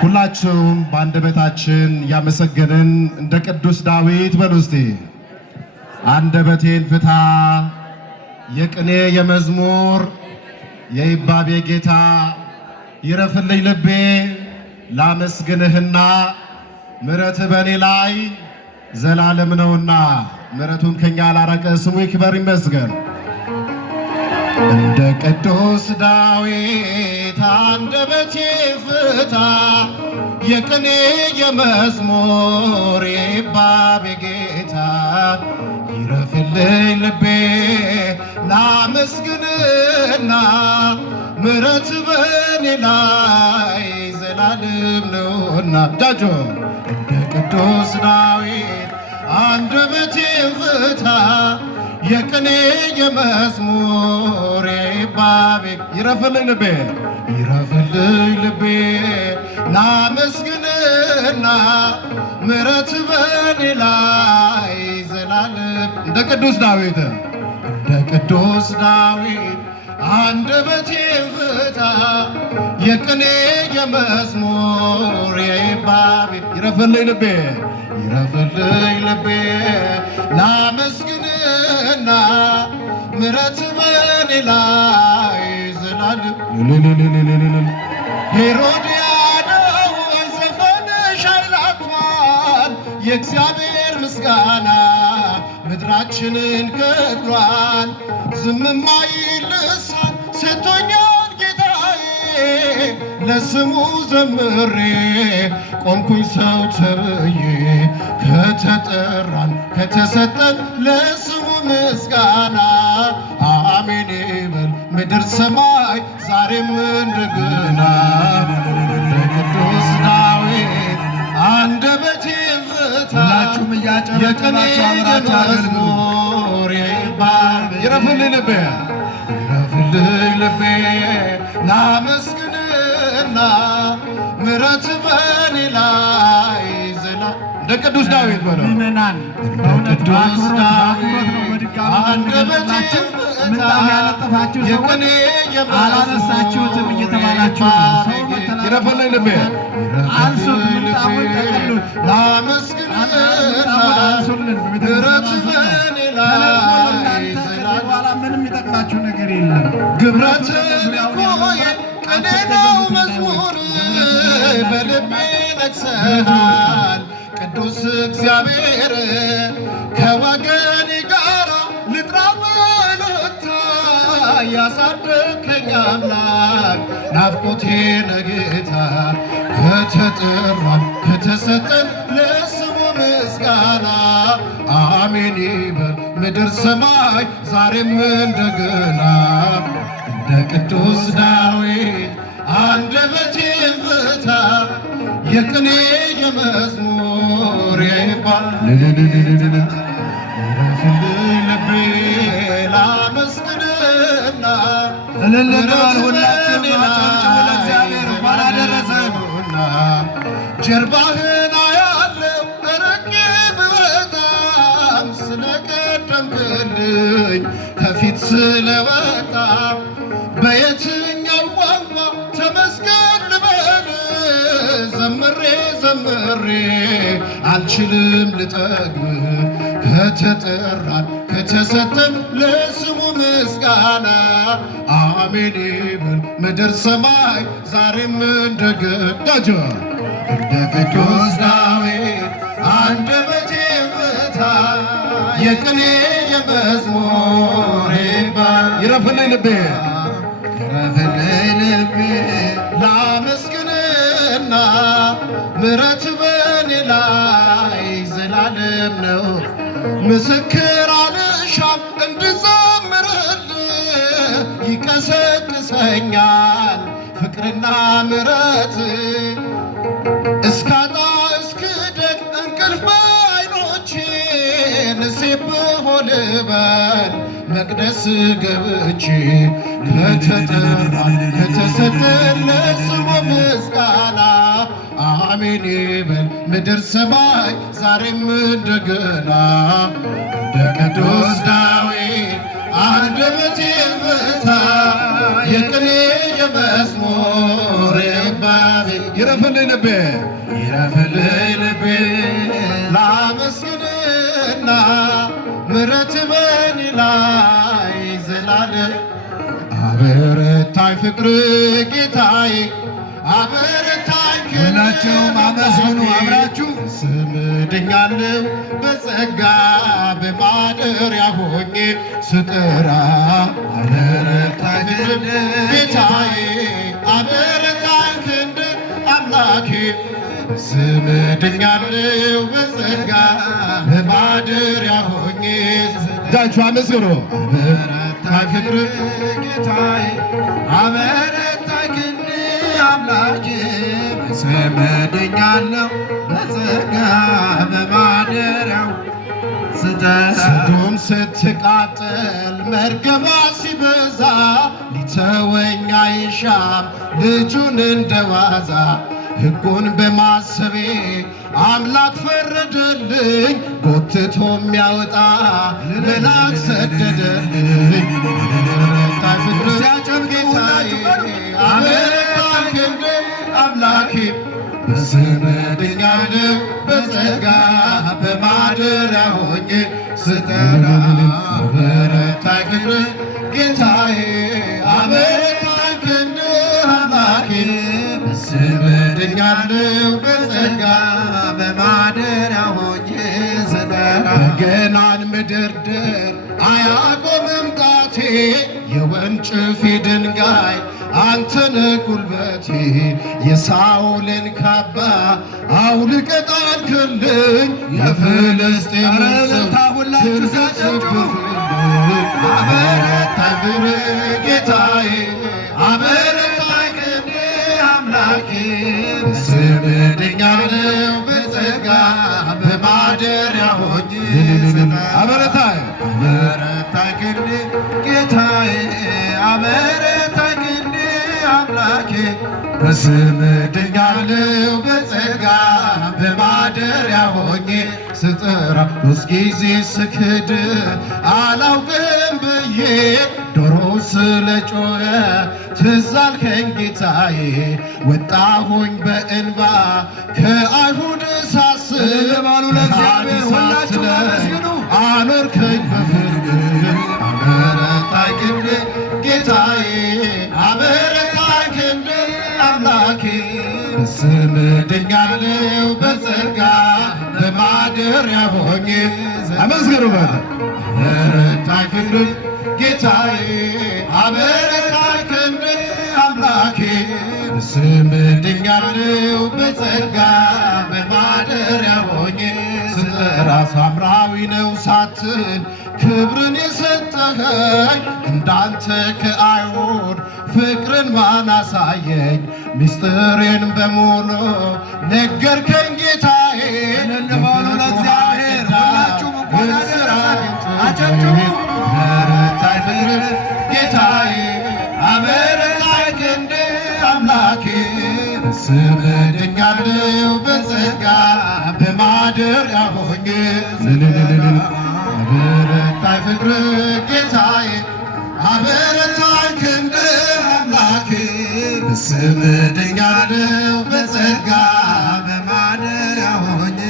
ሁላችሁም በአንደበታችን ያመሰገንን እንደ ቅዱስ ዳዊት በሉ እስቲ። አንደበቴን ፍታ የቅኔ የመዝሙር የይባቤ ጌታ ይረፍልኝ ልቤ ላመስግንህና ምሕረት በኔ ላይ ዘላለም ነውና ምሕረቱን ከኛ ላራቀ ስሙ ይክበር ይመስገን። እንደ ቅዱስ ዳዊት አንደበቴ ፍታ የቅኔ የመዝሙር የይባቤ ጌታ ይረፍልኝ ልቤ ላመስግንህና ምሕረት በኔ ላይ ዘላለም ነውና ዳጆ እንደ ቅዱስ ዳዊት አንደበቴ ፍታ የቅኔ የመዝሙር የይባቤ ይረፍልኝ ልቤ ላመስግንህና ምሕረት በኔ ላይ ዘላለም እንደ ቅዱስ ዳዊት አንደበቴ ፍታ የቅኔ የመዝሙር የይባቤ ይረፍልኝ ልቤ ላመስግንህና ምሕረት በኔ ላይ ዘላለም ሄሮድያዳ ዘፈንሽ አይላቷል የእግዚአብሔር ምስጋና ምድራችንን ከብሯል ዝም የማይል ልሳን ሰጥቶኛል ጌታዬ ለስሙ ዘምሬ ቆምኩኝ ሰው ተብዬ ከተጠራን ከተሰጠን ለስሙ ምስጋና አሜን ይበል ምድር ሰማይ ዛሬም እንደገና ቅዱስ ዳዊት አንደበቴ ፍታ የቅኔ የመዝሙር የይባቤ ይረፍልኝ ልቤ ላመስግንህና ምሕረት በኔ ላይ እንደ ቅዱስ ዳዊት በለው ምእመናን በእውነት በአክብሮት ነው በድጋሚ ምንጣፍ ያነጠፋችሁ ሰዎች አላነሳችሁትም እየተባላችሁ ነው። ይረፍልኝ ልቤ አንሱት፣ ምንጣፉን ጠቅሉት፣ አንሱልን። ምሕረት በኔ ላይ በኋላ ምንም የሚጠቅማችሁ ነገር የለም። ግብረት ልኮዬ ቅኔ ነው መዝሙር በልቤ ነግሰሃል ቅዱስ እግዚአብሔር ከወገኔ ጋር ልጥራ በልታ ያሳደግከኝ አምላክ ናፍቆቴ ነጌታ ከተጠራን ከተሰጠን ለስሙ ምስጋና አሜን ይበል ምድር ሰማይ ዛሬም እንደገና እንደ ቅዱስ ዳዊት አንደበቴ ፍታ የቅኔ የመዝሙር የይባቤ ልቤ ላመስግንህና ለእግዚአብሔር እንኳን አደረሰን። ጀርባህን አያለው ርቄ ብወጣም ስለቀደምክልኝ ከፊት ስለወጣ በየትኛው ቋንቋ ተመስገን ልበል ዘምሬ አልችልም ልጠግብ ከተጠራን ከተሰጠን ለስሙ ምስጋና አሜን ይበል ምድር ሰማይ ዛሬም እንደገዳጀ እንደ ቅዱስ ዳዊት አንደበቴ ፍታ የቅኔ የመዝሙር ይረፍልኝ ልቤ ላመስግንህና ምሕረት በኔ ላይ ዘላለም ነው። ምስክር አልሻም እንድዘምርልህ ይቀሰቅሰኛል ፍቅርና ምሕረት እስካጣ እስክደግ እንቅልፍ በዓይኖቼ ንሴብሖ ልበል መቅደስ ገብቼ ከተጠራን ከተሰጠን ለስሙ ምስጋና አሜን ይበል ምድር ሰማይ ዛሬም እንደገና እንደ ቅዱስ ዳዊት አንደበቴን ፍታ የቅኔ የመዝሙር የይባቤ ይረፍልኝ ልቤ ይረፍልኝ ልቤ ላመስግንና ምሕረት በኔ ላይ ዘላለም አበረታኝ ፍቅር ጌታዬ አበረታኝ ሁላችሁም አመስግኑ አብራችሁ ስም ድኛለሁ በጸጋ በማደሪያ ሆኜ ስጠራ አበረታኝ ጌታዬ አበረታኝ ክንድ አምላኬ ስም ድኛለሁ በጸጋ በማደሪያ ሆኜ እጃችሁ አመስግኑ አበረታኝ ፍቅር ጌታዬ አበረታኝ ክንድ አምላኬ ስም ድኛለሁ በጸጋ በማደሪያው ሰዶም ስትቃጠል መርገሟ ሲበዛ ሊተወኝ አይሻም ልጁን እንደዋዛ ሕጉን በማሰቤ አምላክ ፈረደልኝ ጎትቶ የሚያወጣ መልአክ ሰደደልኝ አምላኬ በስም ድኛለሁ በጸጋ በማደሪያ ሆኜ ስጠራ አበረታኝ ክንድ ጌታዬ አበረታኝ ክንድ አምላኬ በስም ድኛለሁ በጸጋ በማደሪያ ሆኜ ስጠራ ገናን ምድርድር አያቆምም ጣቴ የወንጭፌ ድንጋይ አንተነ ጉልበቴ የሳኦልን ካባ አውልቀህ ጣልክልኝ የፍልስጤምን አበረታኝ ጌታዬ አበረታኝ ክንድ አምላኬ በስም ድኛለሁ በጸጋ በማደሪያ ሆኜ አበረታኝ ክንድ ጌታዬ አበረታኝ ክንድ አምላኬ በስም ድኛለሁ በጸጋ በማደሪያ ሆኜ ስጠራ ሦስት ጊዜ ስክድ አላውቅም ብዬ ዶሮ ስለጮኸ ትዝ አልከኝ ጌታዬ ወጣሁኝ በእንባ ከአይሁድ ሳስብ አኖርከኝ በፍቅር አበረታኝ ክንድ ጌታዬ አበረታኝ ክንድ አምላኬ በስም ድኛለሁ በጸጋ በማደሪያ ሆኜ አመስግኑ አበረታኝ ክንድ ጌታዬ አበረታኝ ክንድ አምላኬ በስም ድኛለሁ በጸጋ በማደሪያ ሆኜ ስጠራ ሳምራዊ ነው ሳትል ክብርን የሰጠኸኝ እንዳንተ ከአይሁድ ፍቅርን ማን አሳየኝ ምስጢሬን በሙሉ ነገርከኝ ጌታዬ ለባሉ ለእግዚአብሔር ሁላችሁ አበረታኝ ፍቅር ጌታዬ አበረታኝ ክንድ አምላኬ በስም ድኛለሁ በጸጋ በማደሪያ ሆኜ አበረታኝ ፍቅር ጌታዬ አበረታኝ ክንድ አምላኬ በስም ድኛለሁ በጸጋ በማደሪያ ሆኜ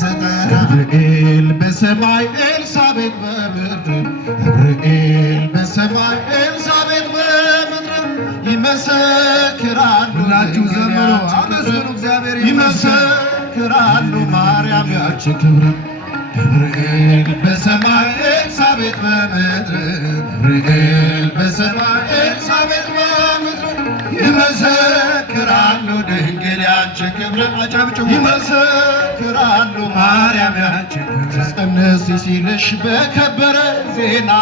ስጠራ ገብርኤል በሰማይ ኤልሳቤጥ በምድር ገብርኤል በሰማይ ኤልሳቤጥ በምድር ይመሰክራሉ ሁላችሁ ዘምሩ አመስግኑ እግዚአብሔር ይመሰክራሉ ማርያም ያንቺ ክብር ገብርኤል በሰማይ ኤልሳቤጥ በምድር ገብርኤል በሰማይ ኤልሳቤጥ በምድር ይመሰክራሉ ድንግል ያንቺ ክብር አጨብጭቡ ይመሰክራሉ ማርያም ያንቺ ክብር ጸንስ ሲልሽ በከበረ ዜና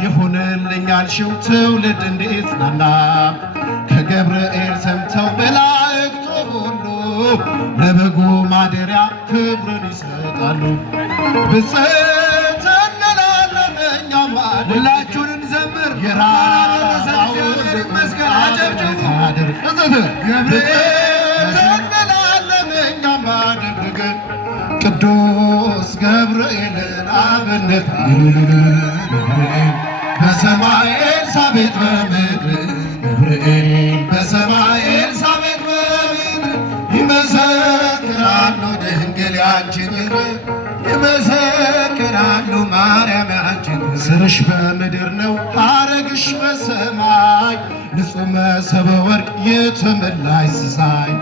ይሁንልኝ ያልሽው ትውልድ እንዲጽናና ከገብርኤል ሰምተው መላእክቱ ሁሉ ለበጉ ማደሪያ ክብርን ይሰጣሉ። ብፅዕት እንላለን እኛማ ሁላችሁን እንዘምር የራሳውን ይመስገን አጨብጭቡ ብፅዕት እንላለን እኛማ አድርገን ቅዱስ ገብርኤልን አብነት ገብርኤል በሰማይ ኤልሳቤጥ በምድር ገብርኤል በሰማይ ኤልሳቤጥ በምድር ያንቺን ክብር ይመሰክራሉ ማርያም ያንቺን ክብር። ስርሽ በምድር ነው ሐረግሽ በሰማይ ንጹሕ መሶበ ወርቅ የተመላሽ ሲሳይ